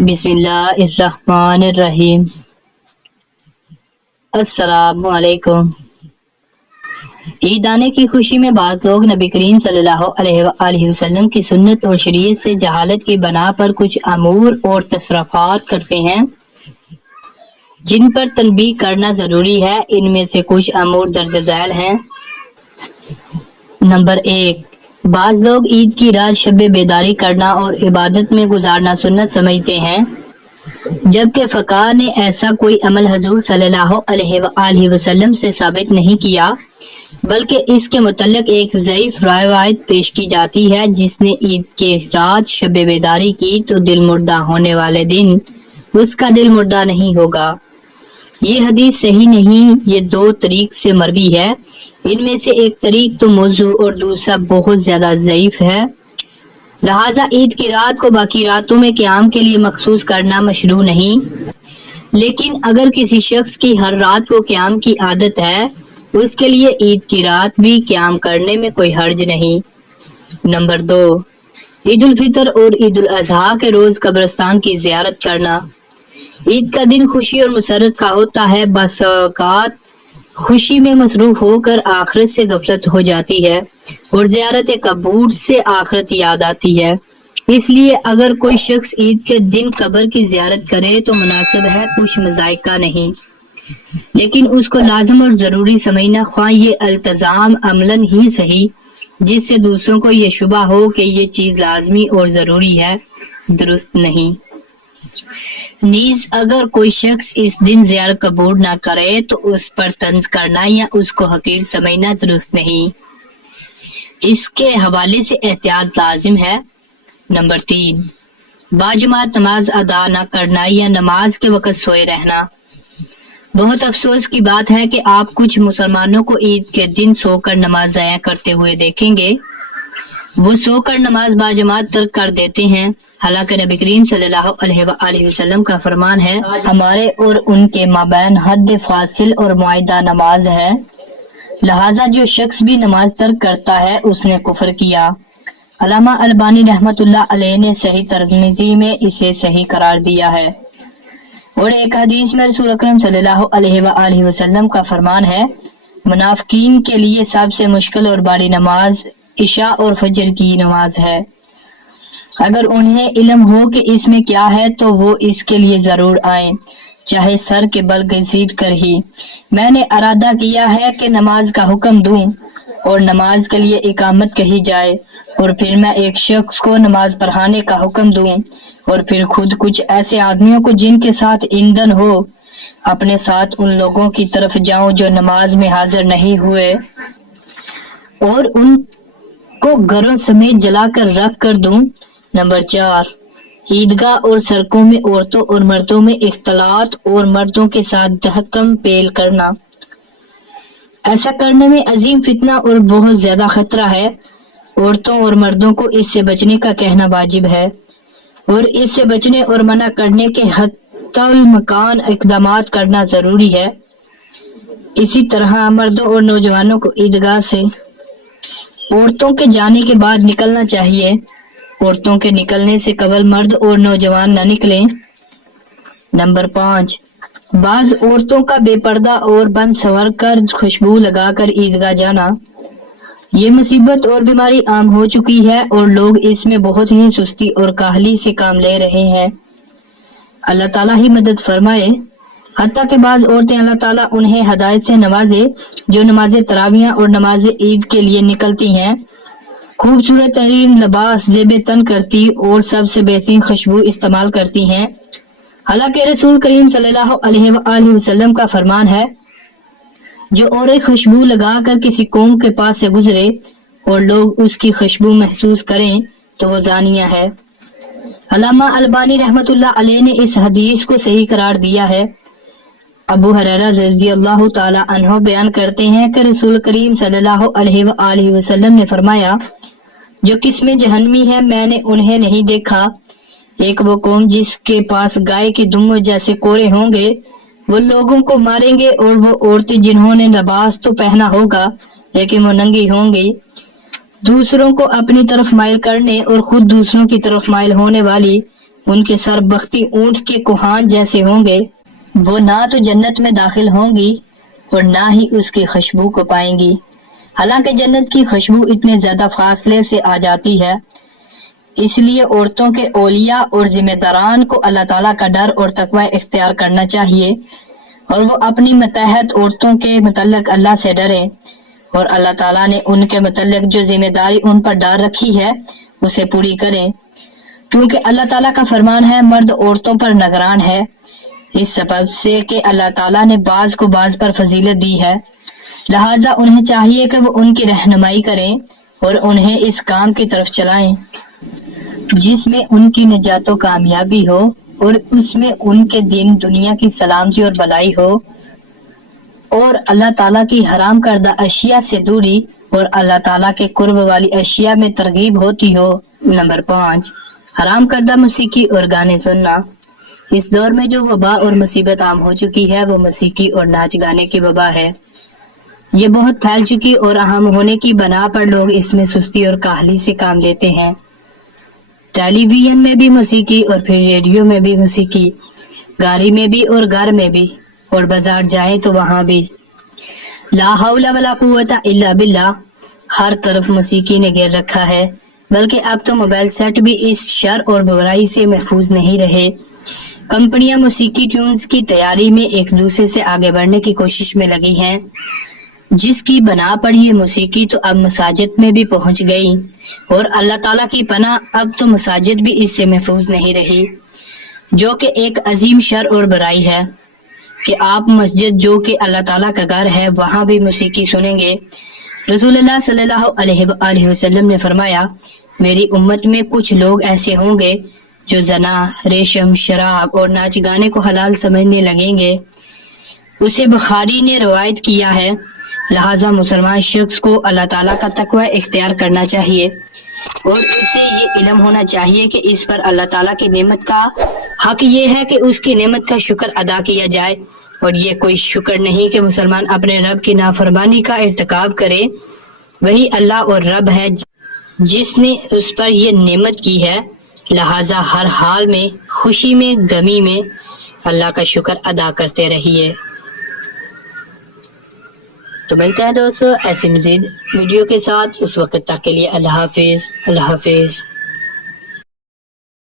بسم اللہ الرحمن الرحیم۔ السلام علیکم۔ عید آنے کی خوشی میں بعض لوگ نبی کریم صلی اللہ علیہ وآلہ وسلم کی سنت اور شریعت سے جہالت کی بنا پر کچھ امور اور تصرفات کرتے ہیں جن پر تنبیہ کرنا ضروری ہے۔ ان میں سے کچھ امور درج ذیل ہیں۔ نمبر 1، بعض لوگ عید کی رات شب بیداری کرنا اور عبادت میں گزارنا سنت سمجھتے ہیں، جبکہ فقہاء نے ایسا کوئی عمل حضور صلی اللہ علیہ وآلہ وسلم سے ثابت نہیں کیا، بلکہ اس کے متعلق ایک ضعیف روایت پیش کی جاتی ہے۔ جس نے عید کے رات شب بیداری کی تو دل مردہ ہونے والے دن اس کا دل مردہ نہیں ہوگا۔ یہ حدیث صحیح نہیں، یہ 2 طریق سے مروی ہے۔ ان میں سے ایک طریق تو موضوع اور دوسرا بہت زیادہ ضعیف ہے، لہٰذا عید کی رات کو باقی راتوں میں قیام کے لیے مخصوص کرنا مشروع نہیں، لیکن اگر کسی شخص کی ہر رات کو قیام کی عادت ہے اس کے لیے عید کی رات بھی قیام کرنے میں کوئی حرج نہیں۔ نمبر 2، عید الفطر اور عید الاضحیٰ کے روز قبرستان کی زیارت کرنا۔ عید کا دن خوشی اور مسرت کا ہوتا ہے، بس اوقات خوشی میں مصروف ہو کر آخرت سے غفلت ہو جاتی ہے اور زیارت قبور سے آخرت یاد آتی ہے۔ اس لیے اگر کوئی شخص عید کے دن قبر کی زیارت کرے تو مناسب ہے، کچھ مذائقہ نہیں، لیکن اس کو لازم اور ضروری سمجھنا، خواہ یہ التزام عملاً ہی صحیح جس سے دوسروں کو یہ شبہ ہو کہ یہ چیز لازمی اور ضروری ہے، درست نہیں۔ نیز اگر کوئی شخص اس دن زیارت قبول نہ کرے تو اس پر طنز کرنا یا اس کو حقیر سمجھنا درست نہیں۔ اس کے حوالے سے احتیاط لازم ہے۔ نمبر 3، باجماعت نماز ادا نہ کرنا یا نماز کے وقت سوئے رہنا۔ بہت افسوس کی بات ہے کہ آپ کچھ مسلمانوں کو عید کے دن سو کر نماز ضائع کرتے ہوئے دیکھیں گے۔ وہ سو کر نماز باجماعت ترک کر دیتے ہیں، حالانکہ نبی کریم صلی اللہ علیہ وآلہ وسلم کا فرمان ہے، ہمارے اور ان کے مابین حد فاصل اور معاہدہ نماز ہے، لہٰذا جو شخص بھی نماز ترک کرتا ہے اس نے کفر کیا۔ علامہ البانی رحمۃ اللہ علیہ نے صحیح ترمذی میں اسے صحیح قرار دیا ہے۔ اور ایک حدیث میں رسول اکرم صلی اللہ علیہ وآلہ وسلم کا فرمان ہے، منافقین کے لیے سب سے مشکل اور باری نماز عشاء اور فجر کی نماز ہے۔ اگر انہیں علم ہو کہ اس میں کیا ہے تو وہ اس کے لیے ضرور آئیں، چاہے سر کے بل گھسیٹ کر ہی۔ میں نے ارادہ کیا ہے کہ نماز کا حکم دوں اور نماز کے لیے اقامت کہی جائے، اور پھر میں ایک شخص کو نماز پڑھانے کا حکم دوں، اور پھر خود کچھ ایسے آدمیوں کو جن کے ساتھ ایندھن ہو اپنے ساتھ ان لوگوں کی طرف جاؤں جو نماز میں حاضر نہیں ہوئے، اور ان کو گھروں سمیت جلا کر رکھ کر دوں۔ نمبر 4، عیدگاہ اور سڑکوں میں عورتوں اور مردوں میں اختلاط اور مردوں کے ساتھ دھکم پیل کرنا۔ ایسا کرنے میں عظیم فتنہ اور بہت زیادہ خطرہ ہے۔ عورتوں اور مردوں کو اس سے بچنے کا کہنا واجب ہے، اور اس سے بچنے اور منع کرنے کے حتی المکان اقدامات کرنا ضروری ہے۔ اسی طرح مردوں اور نوجوانوں کو عیدگاہ سے عورتوں کے جانے کے بعد نکلنا چاہیے۔ عورتوں کے نکلنے سے قبل مرد اور نوجوان نہ نکلیں۔ نمبر 5، بعض عورتوں کا بے پردہ اور بن سنور کر خوشبو لگا کر عیدگاہ جانا۔ یہ مصیبت اور بیماری عام ہو چکی ہے اور لوگ اس میں بہت ہی سستی اور کاہلی سے کام لے رہے ہیں۔ اللہ تعالیٰ ہی مدد فرمائے۔ حتیٰ کہ بعض عورتیں اللہ تعالیٰ انہیں ہدایت سے نوازے جو نماز تراویح اور نماز عید کے لیے نکلتی ہیں، خوبصورت ترین لباس زیب تن کرتی اور سب سے بہترین خوشبو استعمال کرتی ہیں۔ حالانکہ رسول کریم صلی اللہ علیہ وآلہ وسلم کا فرمان ہے، جو عورت خوشبو لگا کر کسی قوم کے پاس سے گزرے اور لوگ اس کی خوشبو محسوس کریں تو وہ زانیہ ہے۔ علامہ البانی رحمۃ اللہ علیہ نے اس حدیث کو صحیح قرار دیا ہے۔ ابو ہریرہ رضی اللہ تعالی عنہ بیان کرتے ہیں کہ رسول کریم صلی اللہ علیہ وآلہ وسلم نے فرمایا، جو قسمیں جہنمی ہیں میں نے انہیں نہیں دیکھا۔ ایک وہ قوم جس کے پاس گائے کی دموں جیسے کوڑے ہوں گے، وہ لوگوں کو ماریں گے، اور وہ عورتیں جنہوں نے لباس تو پہنا ہوگا لیکن وہ ننگی ہوں گی، دوسروں کو اپنی طرف مائل کرنے اور خود دوسروں کی طرف مائل ہونے والی، ان کے سر بختی اونٹ کے کوہان جیسے ہوں گے، وہ نہ تو جنت میں داخل ہوں گی اور نہ ہی اس کی خوشبو کو پائیں گی، حالانکہ جنت کی خوشبو اتنے زیادہ فاصلے سے آ جاتی ہے۔ اس لیے عورتوں کے اولیاء اور ذمہ داران کو اللہ تعالیٰ کا ڈر اور تقوی اختیار کرنا چاہیے، اور وہ اپنی ماتحت عورتوں کے متعلق اللہ سے ڈرے، اور اللہ تعالیٰ نے ان کے متعلق جو ذمہ داری ان پر ڈال رکھی ہے اسے پوری کریں، کیونکہ اللہ تعالیٰ کا فرمان ہے مرد عورتوں پر نگران ہے، اس سبب سے کہ اللہ تعالیٰ نے بعض کو بعض پر فضیلت دی ہے، لہٰذا انہیں چاہیے کہ وہ ان کی رہنمائی کریں اور انہیں اس کام کی طرف چلائیں جس میں ان کی نجات و کامیابی ہو، اور اس میں ان کے دین دنیا کی سلامتی اور بھلائی ہو، اور اللہ تعالیٰ کی حرام کردہ اشیاء سے دوری اور اللہ تعالیٰ کے قرب والی اشیاء میں ترغیب ہوتی ہو۔ نمبر 5، حرام کردہ موسیقی اور گانے سننا۔ اس دور میں جو وبا اور مصیبت عام ہو چکی ہے وہ موسیقی اور ناچ گانے کی وبا ہے۔ یہ بہت پھیل چکی اور اہم ہونے کی بنا پر لوگ اس میں سستی اور کاہلی سے کام لیتے ہیں۔ ٹیلی ویژن میں بھی موسیقی اور پھر ریڈیو میں بھی موسیقی، گاڑی میں بھی اور گھر میں بھی، اور بازار جائیں تو وہاں بھی۔ لا حول ولا قوت الا باللہ، ہر طرف موسیقی نے گھیر رکھا ہے، بلکہ اب تو موبائل سیٹ بھی اس شر اور برائی سے محفوظ نہیں رہے۔ کمپنیاں موسیقی ٹیونز کی تیاری میں ایک دوسرے سے آگے بڑھنے کی کوشش میں لگی ہیں، جس کی بنا پر یہ موسیقی تو اب مساجد میں بھی پہنچ گئی، اور اللہ تعالیٰ کی پناہ اب تو مساجد بھی اس سے محفوظ نہیں رہی، جو کہ ایک عظیم شر اور برائی ہے کہ آپ مسجد جو کہ اللہ تعالیٰ کا گھر ہے وہاں بھی موسیقی سنیں گے۔ رسول اللہ صلی اللہ علیہ وآلہ وسلم نے فرمایا، میری امت میں کچھ لوگ ایسے ہوں گے جو زنا، ریشم، شراب اور ناچ گانے کو حلال سمجھنے لگیں گے۔ اسے بخاری نے روایت کیا ہے، لہٰذا مسلمان شخص کو اللہ تعالیٰ کا تقوی اختیار کرنا چاہیے، اور اسے یہ علم ہونا چاہیے کہ اس پر اللہ تعالیٰ کی نعمت کا حق یہ ہے کہ اس کی نعمت کا شکر ادا کیا جائے، اور یہ کوئی شکر نہیں کہ مسلمان اپنے رب کی نافرمانی کا ارتکاب کرے، وہی اللہ اور رب ہے جس نے اس پر یہ نعمت کی ہے، لہٰذا ہر حال میں، خوشی میں، غمی میں اللہ کا شکر ادا کرتے رہیے۔ تو ملتے ہیں دوستو ایسی مزید ویڈیو کے ساتھ، اس وقت تک کے لیے اللہ حافظ۔ اللہ حافظ۔